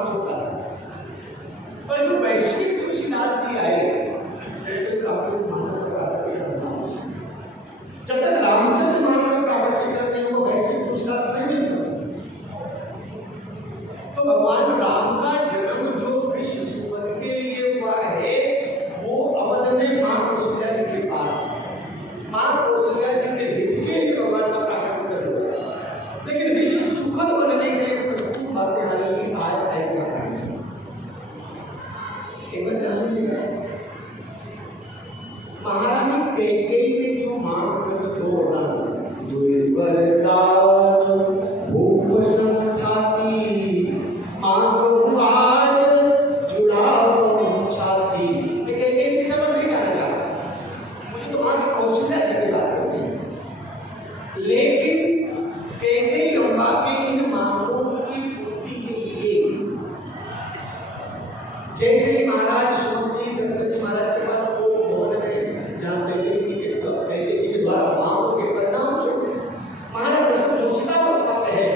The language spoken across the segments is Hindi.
काम छोटा सा, पर जो वैश्विक तुलसीदास जी आए जब तक रामचंद्र मानस का प्राकट्य करने को वैश्विक तुलसीदास नहीं मिल सकता। तो भगवान राम का जन्म जो विश्व सुमन के लिए हुआ है वो अवध में मां कौशल्या जी के पास, मां कौशल्या जी के हित के लिए भगवान का प्राकट्य कर हुआ। लेकिन विश्व सुखद बनने के लिए प्रस्तुत बातें हालांकि आज आएगा महारानी कैकेयी ने जो मांग कर तोड़ा दुर्वरदान भूप संथाती मांग आज जुड़ाव छाती। मैं कैकेयी की समझ नहीं आना चाहता, मुझे तो आज कौशल्या जी की बात करनी है। लेकिन कैकेयी अम्बा के इन मांगों की पूर्ति के लिए जैसे ही महाराज सुमंत जी दशरथ जी महाराज के पास जानते कैकेयी जी के द्वारा मांगों के परिणाम स्वरूप महाराज दशरथ मूर्छितावस्था में है।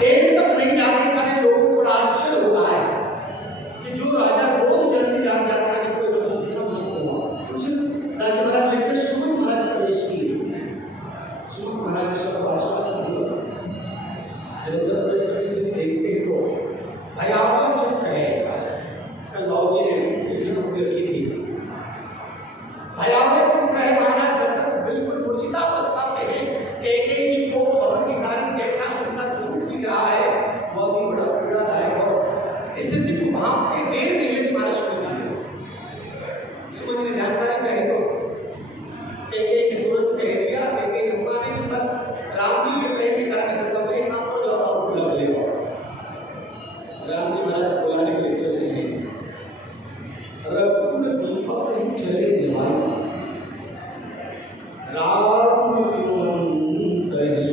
देर तक नहीं जाने सारे लोगों को आश्चर्य होता है कि जो राजा रोज जल्दी जान जाता है कोई कुछ राजा महाराज लिखते सुमंत महाराज प्रवेश किए। सुमंत महाराज ने सबको आश्वासन दिया। जब प्रवेश करने से देखते हैं तो भयावह चित्र है। कल बाबू जी ने इसकी नौकरी रखी थी। भयावह चित्र है। महाराज दशरथ बिल्कुल मूर्छितावस्था में है। कैकेयी जी को भवन के कारण जैसा उनका स्वरूप दिख रहा है वह भी बड़ा पीड़ादायक और स्थिति को भांपते देर नहीं लेती महाराज सुमन जी ने जानकारी चाहिए तो कैकेयी ने तुरंत कह दिया। कैकेयी अम्मा ने कि बस राम जी से प्रेम के कारण दशरथ एक नाम को जाओ और बुला ले। राम जी महाराज बुलाने के लिए चले गए। रघुकुल दीपक नहीं चले निभाई राम सुमंत ही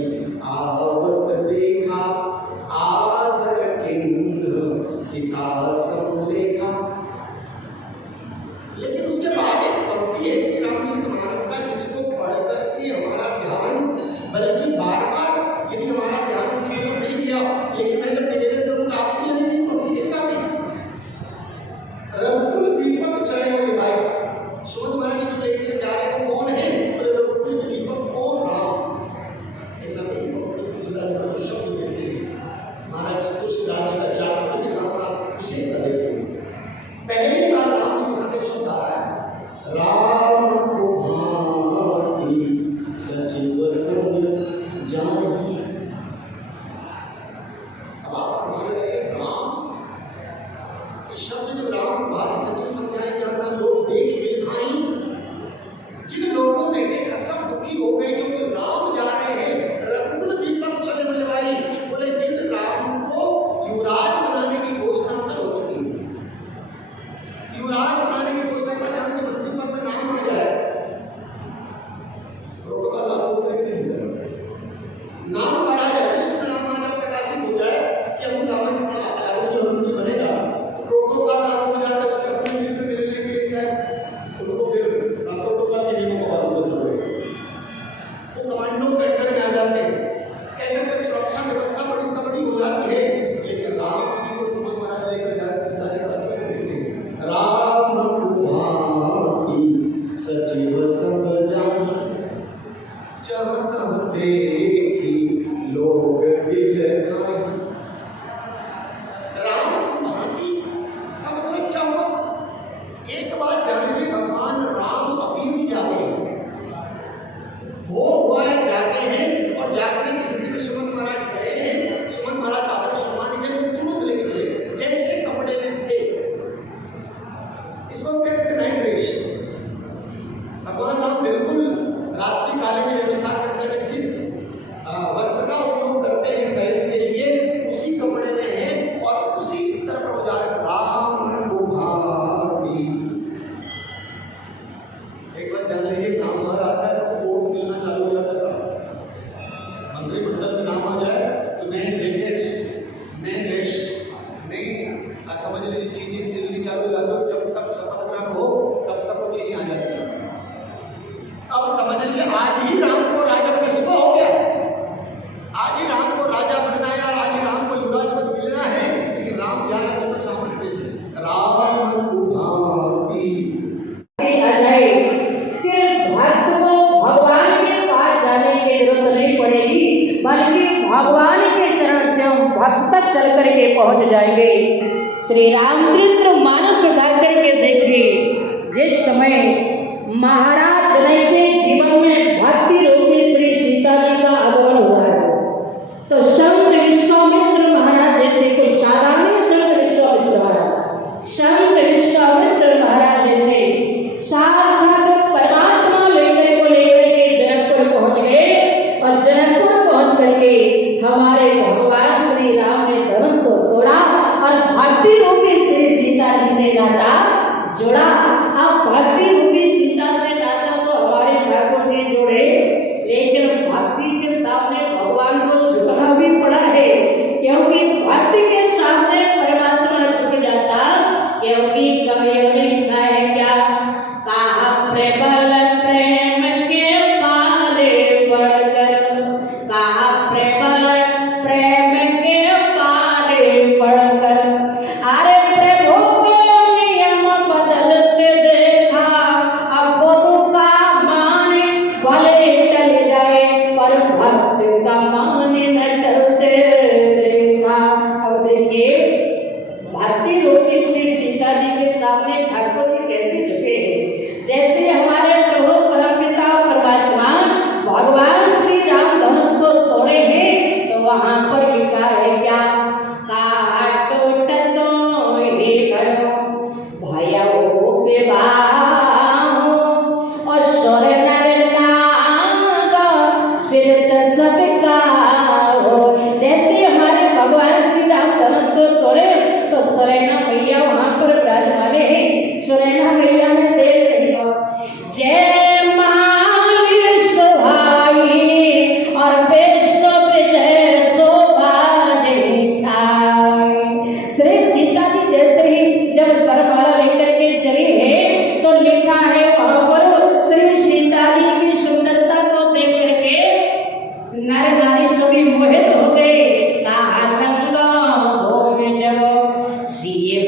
आवत देखा आदर किंग पिता सब लेखा। लेकिन उसके बाद एक पंक्ति ऐसी रामचरितमानस का जिसको पढ़ करके हमारा ध्यान बल्कि बार बार यदि हमारा ध्यान किसी को नहीं दिया लेकिन मैं जब निवेदन करूंगा आपको लगेगी पंक्ति ऐसा नहीं। रघुकुल दीपक चले हुए भाई सुमंत महाराज जी जो लेके जा रहे हैं कौन है? रघुकुल दीपक कौन? राम। शब्द देते हैं महाराज तुलसीदास जी का जाप के साथ साथ विशेषता देखिए। पहली बार राम जी के साथ एक शब्द आ रहा है राम को भांति सचिव सब जानी। अब आप मान रहे राम शब्द जब राम भांति सचिव समझाए क्या लोग देख मिल खाई। जिन लोगों ने देखा सब दुखी हो गए क्योंकि राम जा रहे हैं। रघुकुल दीपक चले बोले भाई बोले जिन राम को युवराज बनाने की घोषणा कल हो चुकी है। युवराज बनाने की घोषणा कर जाने के मंत्री पद में नाम आ जाए प्रोटोकॉल लागू नाम महाराज अभिष्ट में नाम आना प्रकाशित हो जाए कि हम दामन जो मंत्री बनेगा तो प्रोटोकॉल लागू हो जाता है। उसके अपने मित्र मिलने के लिए चाहे उनको फिर प्रोटोकॉल के नियमों को पालन करना पड़ेगा। वो कमांडो के अंडर में आ जाते हैं। कैसे फिर सुरक्षा व्यवस्था बड़ी हो जाती है। लेकिन राम जी को सुमंत महाराज लेकर जाते राम भांति सचिव सब जानी जहाँ देखी लोग दिल खाई। राम भांति का मतलब क्या हुआ? एक बात जानते भगवान राम अभी भी जाते हैं। वो हुआ है जाते हैं और जागने की स्थिति में सुमंत महाराज गए हैं। सुमंत महाराज का आदर सम्मान के लिए तुरंत लेके चले जैसे कपड़े में थे। इसको कैसे थे नाइट ड्रेस। भगवान राम बिल्कुल रात्रि काल में व्यवस्था करते हैं जिस वस्त्र का उपयोग करते हैं शयन के लिए उसी कपड़े में है और उसी स्तर पर हो जा रहे राम को भांति। एक बार जान लीजिए नाम बाहर आता है तो कोट सिलना चालू हो जाता है। सब मंत्रिमंडल में नाम आ जाए तो नए जैकेट्स नए ड्रेस नई समझ लीजिए चीजें सिलनी चालू हो जाती है। जब तक शपथ ग्रहण हो तब तक वो चीजें आ जाती है। अब समझ लीजिए आज ही राम को राजा बनना सुबह हो गया। आज ही राम को राजा बनना है और आज ही राम को युवराज पद मिलना है। लेकिन राम करके पहुंच जाएंगे। श्री रामचरित्र मानस उठा करके देखिए, जिस समय महाराज जनक के जीवन में भक्ति रूपी श्री सीता जी का आगमन हुआ है, तो संत विश्वामित्र महाराज जैसे, कोई साधारण संत विश्वामित्र महाराज, संत विश्वामित्र महाराज जैसे साक्षात परमात्मा लेकर के जनकपुर पहुंच गए, और जनकपुर पहुंच करके हमारे भगवान श्री राम ने धनुष को तोड़ा और भक्ति रूपी श्री सीता जी से नाता जोड़ा। अब भक्ति रूपी सीता से नाता तो हमारे ठाकुर जी जोड़े, लेकिन भक्ति के सामने भगवान को झुकना भी पड़ा है, क्योंकि भक्ति के सामने परमात्मा झुक जाता। क्योंकि कवियों ने लिखा है क्या, कहा प्रबल प्रेम के पाले पड़कर, कहा प्रबल प्रेम के पाले पड़कर, अरे प्रभु को नियम बदलते देखा, अब खुद का मान भले टल जाए पर भक्त का मान न टलते देखा। अब देखिए, भक्ति रूपी श्री सीता जी के सामने ठाकुर जी कैसे झुके हैं। जैसे हमारे प्रभु परमपिता परमात्मा भगवान श्री राम धनुष को तोड़े हैं, तो वहां पर लिखा है क्या, काटो टतो ही घड़ो भयो विवाह और स्वर नर नाग फिर सब का हो। जैसे हमारे भगवान श्री राम धनुष को तोड़े, तो सुरैना मैया वहां पर विराजमान है। सुरैना मैया ने देख रही हो, जय महावीर सुहाई और विश्व विजय शोभा छाई। श्री सीता जी जैसे ही जब बरमाला लेकर के चली है, तो लिखा है वहां पर श्री सीता जी की सुंदरता को देख करके नर नारी सभी मोहित हो गए। कहा गंगा भोग जब सीए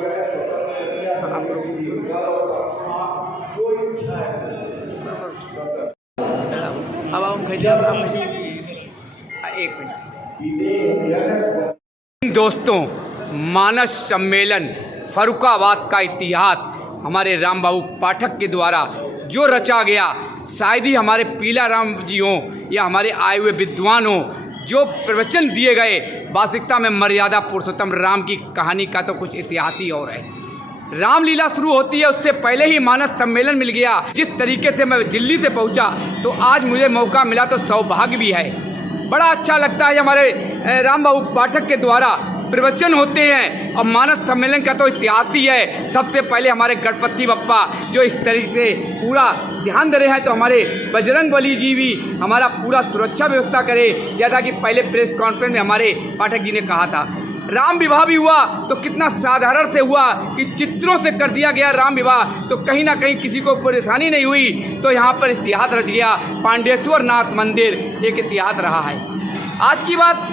मैंने स्वतंत्र किया और अपना जो इच्छा है। अब हम एक मिनट दोस्तों, मानस सम्मेलन फर्रुखाबाद का इतिहास हमारे राम बाबू पाठक के द्वारा जो रचा गया, शायद ही हमारे पीला राम जी हों या हमारे आए हुए विद्वान हों, जो प्रवचन दिए गए वास्तविकता में मर्यादा पुरुषोत्तम राम की कहानी का तो कुछ इतिहास ही और है। रामलीला शुरू होती है, उससे पहले ही मानस सम्मेलन मिल गया। जिस तरीके से मैं दिल्ली से पहुंचा तो आज मुझे मौका मिला तो सौभाग्य भी है। बड़ा अच्छा लगता है हमारे राम बाबू पाठक के द्वारा प्रवचन होते हैं और मानस सम्मेलन का तो इतिहास ही है। सबसे पहले हमारे गणपति बप्पा जो इस तरीके से पूरा ध्यान दे रहे हैं, तो हमारे बजरंग बली जी भी हमारा पूरा सुरक्षा व्यवस्था करे, जैसा कि पहले प्रेस कॉन्फ्रेंस में हमारे पाठक जी ने कहा था। राम विवाह भी हुआ तो कितना साधारण से हुआ कि चित्रों से कर दिया गया राम विवाह, तो कहीं ना कहीं किसी को परेशानी नहीं हुई। तो यहाँ पर इतिहास रच गया। पांडेश्वर नाथ मंदिर एक इतिहास रहा है। आज की बात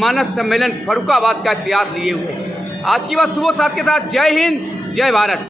मानस सम्मेलन फर्रुखाबाद का इतिहास लिए हुए। आज की बात सुबह साथ के साथ। जय हिंद, जय भारत।